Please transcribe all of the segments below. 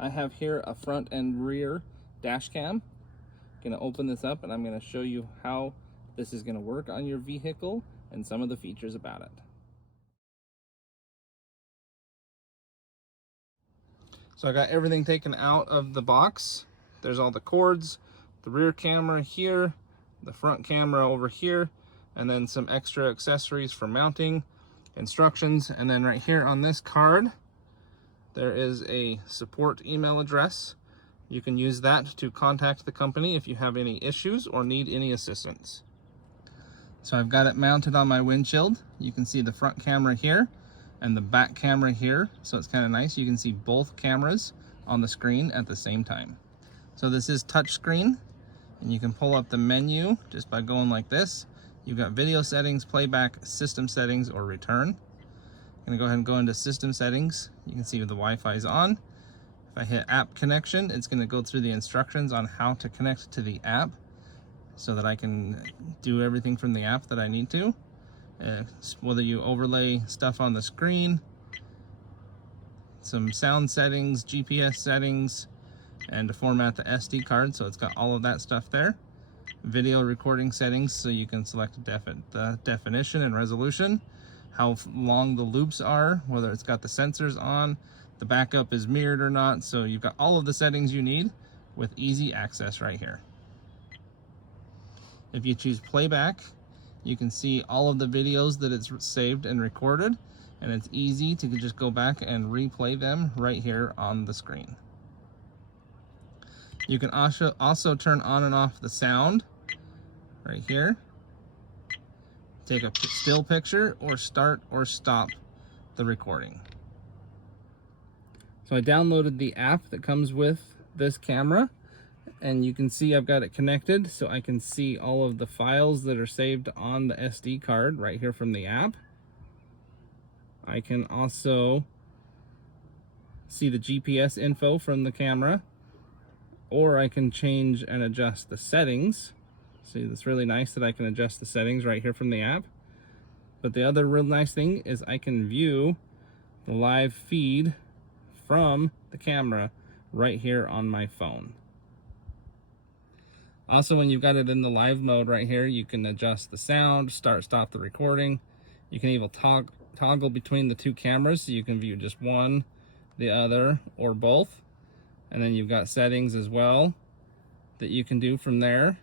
I have here a front and rear dash cam. I'm gonna open this up and I'm gonna show you how this is gonna work on your vehicle and some of the features about it. So I got everything taken out of the box. There's all the cords, the rear camera here, the front camera over here, and then some extra accessories for mounting, instructions, and then right here on this card, there is a support email address. You can use that to contact the company if you have any issues or need any assistance. So I've got it mounted on my windshield. You can see the front camera here and the back camera here. So it's kind of nice. You can see both cameras on the screen at the same time. So this is touch screen, and you can pull up the menu just by going like this. You've got video settings, playback, system settings, or return. I'm gonna go ahead and go into system settings. You can see the Wi-Fi is on. If I hit app connection, it's gonna go through the instructions on how to connect to the app so that I can do everything from the app that I need to. Whether you overlay stuff on the screen, some sound settings, GPS settings, and to format the SD card, so it's got all of that stuff there. Video recording settings, so you can select the definition and resolution, how long the loops are, whether it's got the sensors on, the backup is mirrored or not. So you've got all of the settings you need with easy access right here. If you choose playback, you can see all of the videos that it's saved and recorded, and it's easy to just go back and replay them right here on the screen. You can also turn on and off the sound right here. Take a still picture or start or stop the recording. So I downloaded the app that comes with this camera, and you can see I've got it connected so I can see all of the files that are saved on the SD card right here from the app. I can also see the GPS info from the camera, or I can change and adjust the settings. See, that's really nice that I can adjust the settings right here from the app. But the other real nice thing is I can view the live feed from the camera right here on my phone. Also, when you've got it in the live mode right here, you can adjust the sound, stop the recording. You can even toggle between the two cameras, so you can view just one, the other, or both. And then you've got settings as well that you can do from there,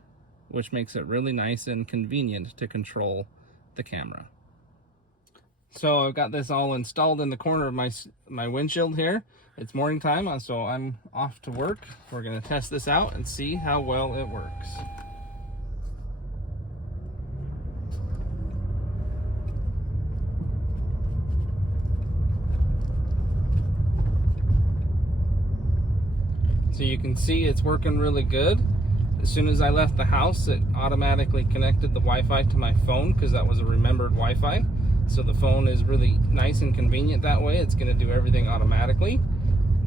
which makes it really nice and convenient to control the camera. So I've got this all installed in the corner of my windshield here. It's morning time, so I'm off to work. We're gonna test this out and see how well it works. So you can see it's working really good. As soon as I left the house, it automatically connected the Wi-Fi to my phone because that was a remembered Wi-Fi. So the phone is really nice and convenient that way. It's gonna do everything automatically,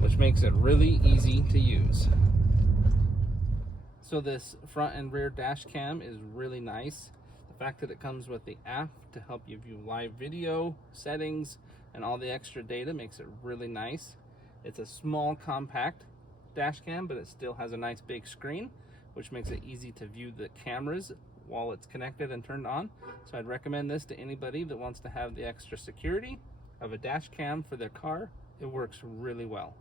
which makes it really easy to use. So this front and rear dash cam is really nice. The fact that it comes with the app to help you view live video, settings, and all the extra data makes it really nice. It's a small, compact dash cam, but it still has a nice big screen, which makes it easy to view the cameras while it's connected and turned on. So I'd recommend this to anybody that wants to have the extra security of a dash cam for their car. It works really well.